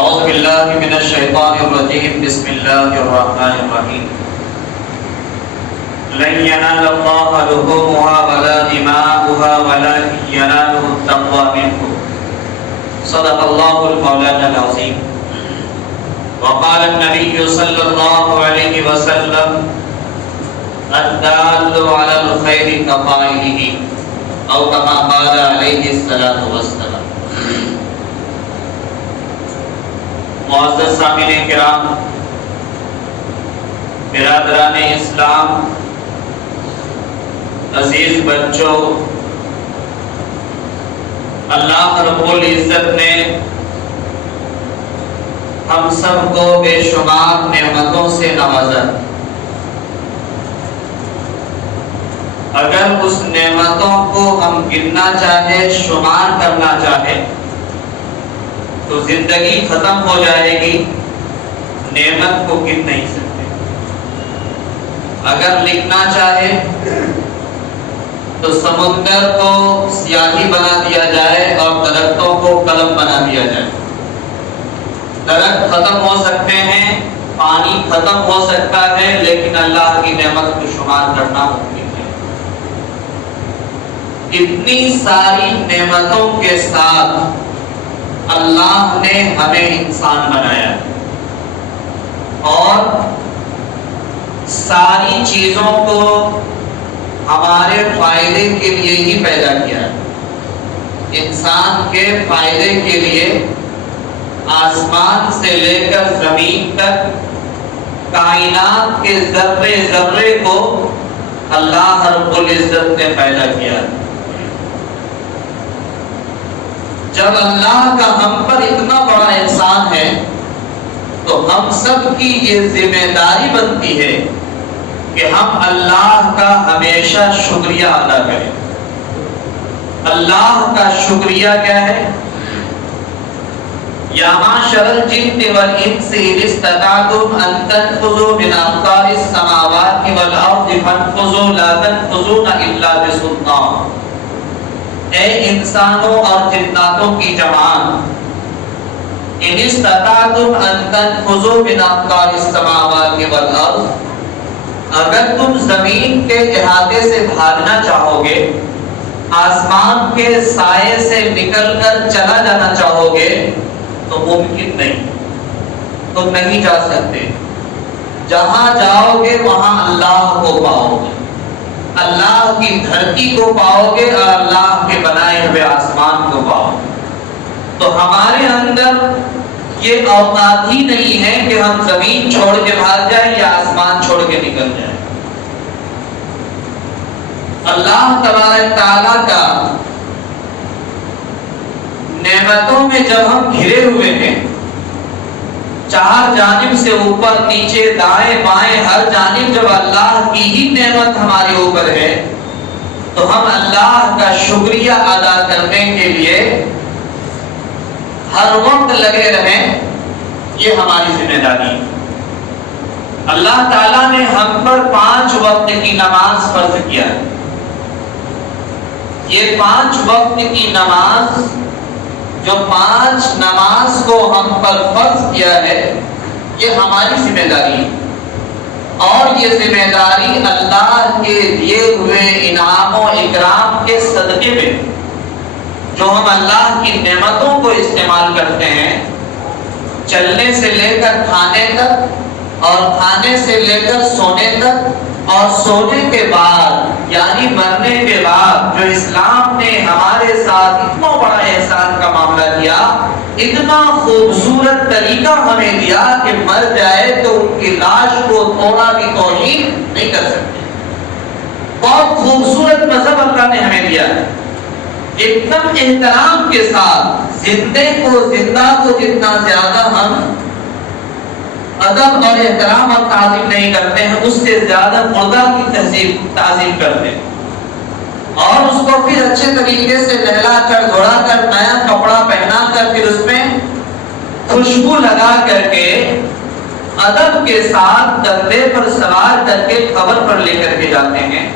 اعوذ باللہ من الشیطان الرجیم بسم اللہ الرحمن الرحیم لن ینال اللہ لحومها ولا دماؤها ولکن ینالہ التقوی منکم صدق اللہ المولانا العظیم وقال النبی صلی اللہ علیہ وسلم الدال علی الخیر کفاعلہ او کما قال علیہ الصلاۃ والسلام۔ معزز سامعین کرام، برادران اسلام، عزیز بچوں، اللہ رب العزت نے ہم سب کو بے شمار نعمتوں سے نوازا۔ اگر اس نعمتوں کو ہم گننا چاہے، شمار کرنا چاہے تو زندگی ختم ہو جائے گی، نعمت کو گن نہیں سکتے۔ اگر لکھنا چاہے تو سمندر کو سیاہی بنا دیا جائے اور درختوں کو قلم بنا دیا جائے۔ درخت ختم ہو سکتے ہیں، پانی ختم ہو سکتا ہے، لیکن اللہ کی نعمت کو شمار کرنا ممکن ہے۔ اتنی ساری نعمتوں کے ساتھ اللہ نے ہمیں انسان بنایا اور ساری چیزوں کو ہمارے فائدے کے لیے ہی پیدا کیا۔ انسان کے فائدے کے لیے آسمان سے لے کر زمین تک کائنات کے ذرے ذرے کو اللہ رب العزت نے پیدا کیا۔ جب اللہ کا ہم پر اتنا بڑا احسان ہے تو ہم سب کی یہ ذمہ داری بنتی ہے کہ ہم اللہ کا ہمیشہ شکریہ ادا کریں۔ اللہ کا شکریہ کیا ہے؟ یا معشر الجن والانس ان استطعتم ان تنفذوا من اقطار السماوات والارض فانفذوا لا تنفذون الا بسلطان۔ اے انسانوں اور جناتوں کی جماعت، ان استطعتم ان تنفذوا من اقطار السماوات والارض، اگر تم زمین کے احاطے سے بھاگنا چاہو گے، آسمان کے سائے سے نکل کر چلا جانا چاہو گے تو ممکن نہیں، تم نہیں جا سکتے۔ جہاں جاؤ گے وہاں اللہ کو پاؤ گے، اللہ کی دھرتی کو پاؤ گے اور اللہ کے بنائے ہوئے آسمان کو پاؤ گے۔ تو ہمارے اندر یہ اوقات ہی نہیں ہے کہ ہم زمین چھوڑ کے بھاگ جائیں یا آسمان چھوڑ کے نکل جائیں۔ اللہ تبارک تعالیٰ کا نعمتوں میں جب ہم گھرے ہوئے ہیں، چار جانب سے اوپر نیچے دائیں بائیں ہر جانب جب اللہ کی ہی نعمت ہمارے اوپر ہے تو ہم اللہ کا شکریہ ادا کرنے کے لیے ہر وقت لگے رہیں، یہ ہماری ذمہ داری ہے۔ اللہ تعالیٰ نے ہم پر 5 وقت کی نماز فرض کیا ہے۔ یہ 5 وقت کی نماز، جو 5 نماز کو ہم پر فرض کیا ہے، یہ ہماری ذمہ داری ہے، اور یہ ذمہ داری اللہ کے دیے ہوئے انعام و اکرام کے صدقے میں جو ہم اللہ کی نعمتوں کو استعمال کرتے ہیں، چلنے سے لے کر کھانے تک اور کھانے سے لے کر سونے تک، اور سونے کے بعد یعنی مرنے کے بعد جو اسلام نے ہمارے ساتھ اتنا بڑا احسان کا معاملہ کیا، اتنا خوبصورت طریقہ ہمیں دیا کہ مر جائے تو ان کی لاش کو تھوڑا بھی توہین نہیں کر سکتے۔ بہت خوبصورت مذہب اللہ نے ہمیں دیا ہے، ایک دم احترام کے ساتھ زندے کو، زندہ کو جتنا زیادہ ہم ادب اور احترام اور تعظیم نہیں کرتے ہیں، اس سے زیادہ مردہ کی تعظیم کرتے ہیں، اور اس کو پھر اچھے طریقے سے نہلا کر دھوڑا کر نیا کپڑا پہنا کر پھر اس میں خوشبو لگا کر کے ادب کے ساتھ کندھے پر سوار کر کے قبر پر لے کر کے جاتے ہیں،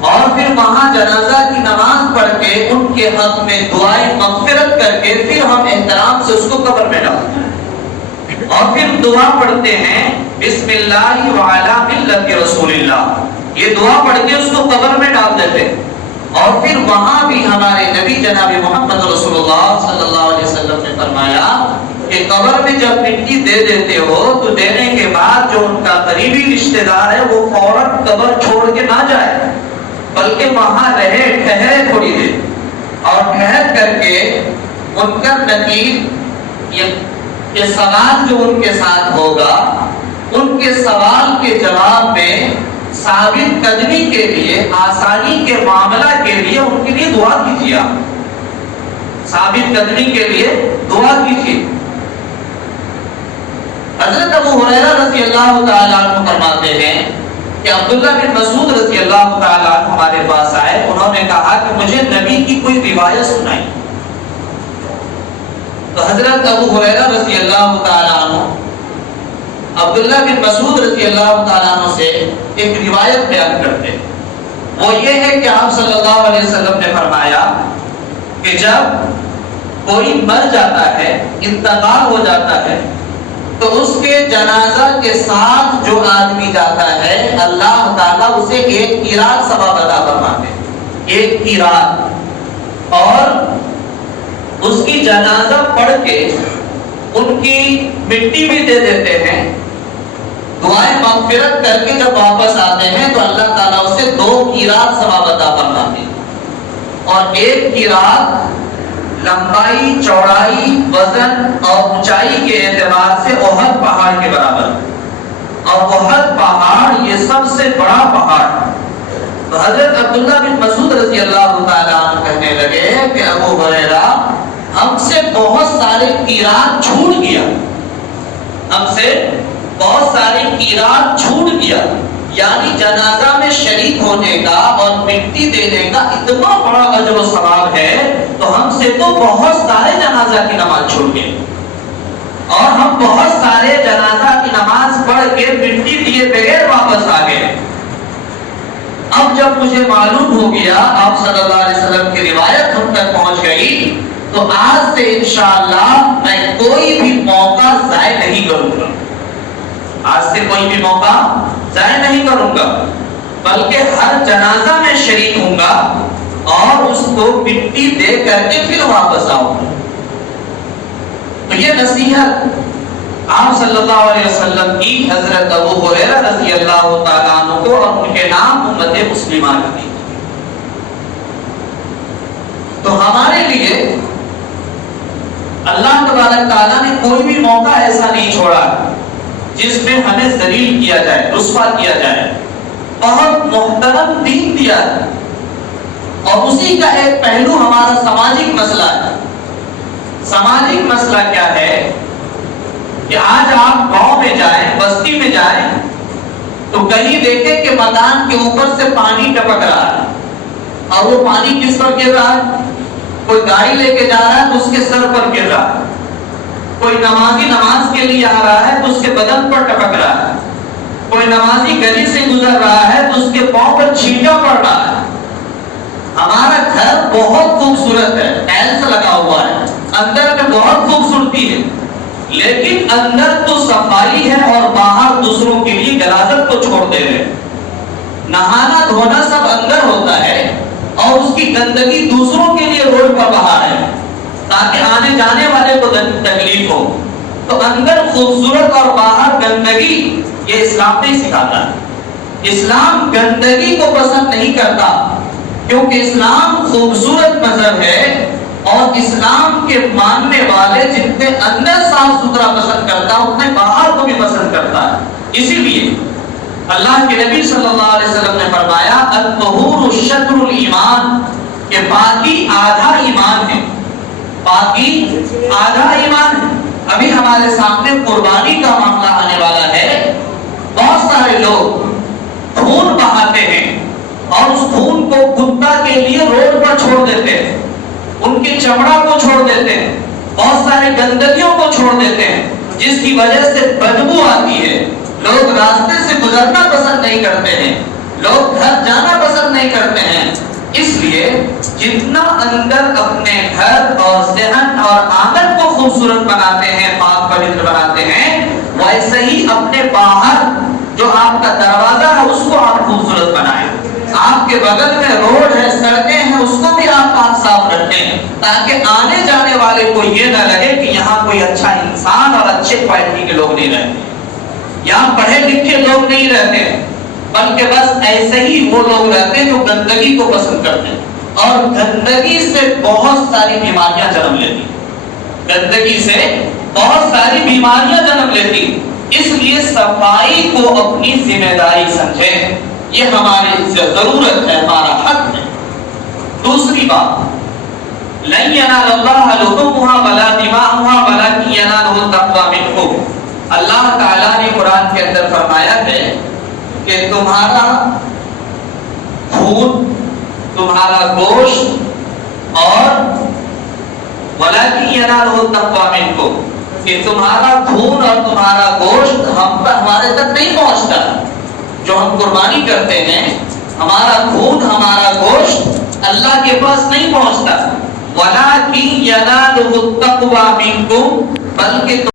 اور پھر وہاں جنازہ کی نماز پڑھ کے ان کے حق میں دعائیں مغفرت کر کے پھر ہم احترام سے اس کو قبر میں ڈالتے ہیں۔ اور پھر دعا پڑھتے ہیں بسم اللہ وعلی ملت رسول اللہ، یہ دعا پڑھ کے اس کو قبر میں ڈال دیتے، اور پھر وہاں بھی ہمارے نبی جناب محمد رسول اللہ صلی اللہ علیہ وسلم نے فرمایا کہ قبر میں جب مٹی دے دیتے ہو تو دینے کے بعد جو ان کا قریبی رشتہ دار ہے وہ فوراً قبر چھوڑ کے نہ جائے، بلکہ وہاں رہے، ٹھہرے تھوڑی دیر، اور ٹھہر کر کے منکر نکیر یہ سوال جو ان کے ساتھ ہوگا، ان کے سوال کے جواب میں ثابت قدمی کے لیے، آسانی کے معاملہ کے لیے ان کے لیے دعا کیجیے، آپ ثابت قدمی کے لیے دعا کیجیے۔ حضرت ابو ہریرہ رضی اللہ تعالیٰ عنہ فرماتے ہیں کہ عبداللہ بن مسعود رضی اللہ تعالیٰ عنہ ہمارے پاس آئے، انہوں نے کہا کہ مجھے نبی کی کوئی روایت سنائی۔ تو حضرت ابو ہریرہ رضی اللہ تعالیٰ عنہ عبداللہ بن مسعود رضی اللہ تعالیٰ عنہ سے ایک روایت بیان کرتے، وہ یہ ہے کہ آپ صلی اللہ علیہ وسلم نے فرمایا کہ جب کوئی مر جاتا ہے، انتقال ہو جاتا ہے، تو اس کے جنازہ کے ساتھ جو آدمی جاتا ہے اللہ تعالیٰ اسے ایک قیراط ثواب عطا فرماتے ہیں، ایک قیراط، اور اس کی جنازہ پڑھ کے ان کی مٹی بھی دے دیتے ہیں، دعائیں مغفرت کر کے جب واپس آتے ہیں تو اللہ تعالیٰ اسے 2 قیراط ثواب عطا فرماتے ہیں، اور ایک قیراط لمبائی، چوڑائی، وزن اور اونچائی کے اعتبار سے احد پہاڑ کے برابر، اور احد پہاڑ یہ سب سے بڑا پہاڑ۔ تو حضرت عبداللہ بن مسعود رضی اللہ تعالیٰ عنہ کہنے لگے کہ ابو ہریرہ ہم سے بہت سارے قیراط چھوٹ گیا، ہم سے بہت سارے قیراط چھوٹ گیا، یعنی جنازہ میں شریک ہونے کا اور مٹی دینے کا اتنا بڑا اجر و ثواب ہے، تو ہم سے تو بہت سارے جنازہ کی نماز چھوٹ گئی، اور ہم بہت سارے جنازہ کی نماز پڑھ کے مٹی دیے بغیر واپس آ گئے۔ اب جب مجھے معلوم ہو گیا، آپ صلی اللہ علیہ وسلم کی روایت ہم تک پہنچ گئی، تو آج سے انشاءاللہ میں کوئی بھی موقع ضائع نہیں کروں گا، آج سے کوئی بھی موقع ضائع نہیں کروں گا، بلکہ ہر جنازہ میں شریک ہوں گا اور اس کو مٹی دے کر کے پھر واپس آؤں گا۔ تو یہ نصیحت آپ صلی اللہ علیہ وسلم کی حضرت ابو ہریرہ رضی اللہ تعالیٰ عنہ کو اور ان کے نام امت مسلمہ کی۔ تو ہمارے لیے اللہ تبارک تعالیٰ نے کوئی بھی موقع ایسا نہیں چھوڑا جس میں ہمیں ذلیل کیا جائے، رسوا کیا جائے۔ بہت محترم دین دیا ہے، اور اسی کا ایک پہلو ہمارا سماجک مسئلہ ہے۔ سماجک مسئلہ کیا ہے کہ آج آپ گاؤں میں جائیں، بستی میں جائیں، تو کہیں دیکھیں کہ مکان کے اوپر سے پانی ٹپک رہا ہے، اور وہ پانی کس پر گر رہا ہے؟ کوئی گاڑی لے کے جا رہا ہے تو اس کے سر پر گر رہا ہے، کوئی نمازی نماز کے لیے آ رہا ہے تو اس کے بدن پر ٹپک رہا ہے، کوئی نمازی گلی سے گزر رہا ہے تو اس کے پاؤں پر چھینٹا پڑ رہا ہے۔ ہمارا گھر بہت خوبصورت ہے، ٹائلس لگا ہوا ہے، اندر میں بہت خوبصورتی ہے، لیکن اندر تو صفائی ہے اور باہر دوسروں کے لیے غلاظت کو چھوڑ دے رہے۔ نہانا دھونا سب اندر ہوتا ہے، اور اس کی گندگی دوسروں کے لیے روڈ پر باہر ہے تاکہ آنے جانے والے کو تکلیف ہو۔ تو اندر خوبصورت اور باہر گندگی، یہ اسلام نہیں سکھاتا ہے۔ اسلام گندگی کو پسند نہیں کرتا، کیونکہ اسلام خوبصورت مذہب ہے، اور اسلام کے ماننے والے جتنے اندر صاف ستھرا پسند کرتا ہے اتنے باہر کو بھی پسند کرتا ہے۔ اسی لیے اللہ کے نبی صلی اللہ علیہ وسلم نے فرمایا الطہور شطر الایمان، کہ پاکی آدھا ایمان ہے، پاکی آدھا ایمان ہے۔ ابھی ہمارے سامنے قربانی کا معاملہ آنے والا ہے۔ بہت سارے لوگ خون بہاتے ہیں اور اس خون کو کتا کے لیے روڈ پر چھوڑ دیتے ہیں، ان کی چمڑا کو چھوڑ دیتے ہیں، بہت سارے گندگیوں کو چھوڑ دیتے ہیں، جس کی وجہ سے بدبو آتی ہے۔ لوگ راستے سے گزرنا پسند نہیں کرتے ہیں، لوگ گھر جانا پسند نہیں کرتے ہیں۔ اس لیے جتنا اندر اپنے گھر اور ذہن اور آنگن کو خوبصورت بناتے ہیں، پاک پوتر بناتے ہیں، اپنے باہر جو آپ کا دروازہ ہے اس کو آپ خوبصورت بنائیں، آپ کے بغل میں روڈ ہے، سڑکیں ہیں، اس کو بھی آپ پاک صاف رکھیں، تاکہ آنے جانے والے کو یہ نہ لگے کہ یہاں کوئی اچھا انسان اور اچھے کوالٹی کے لوگ نہیں رہتے، یہاں پڑھے لکھے لوگ نہیں رہتے، بلکہ بس ایسے ہی وہ لوگ رہتے ہیں جو گندگی کو پسند کرتے ہیں، اور گندگی سے بہت ساری بیماریاں جنم لیتی، گندگی سے بہت ساری بیماریاں جنم لیتی، اس لیے صفائی کو اپنی ذمہ داری سمجھیں، یہ ہماری ضرورت ہے، ہمارا حق ہے۔ دوسری بات، لن ینال اللہ لحومها ولا دماؤها ولکن ینالہ التقوی منکم، اللہ تعالیٰ نے قرآن کے اندر فرمایا ہے کہ تمہارا خون، تمہارا گوشت اور وَلَكِنْ يَنَالُهُ التَّقْوَى مِنْكُمْ، کہ تمہارا خون اور تمہارا گوشت ہمارے تک نہیں پہنچتا، جو ہم قربانی کرتے ہیں، ہمارا خون ہمارا گوشت اللہ کے پاس نہیں پہنچتا، وَلَكِنْ يَنَالُهُ التَّقْوَى مِنْكُمْ، بلکہ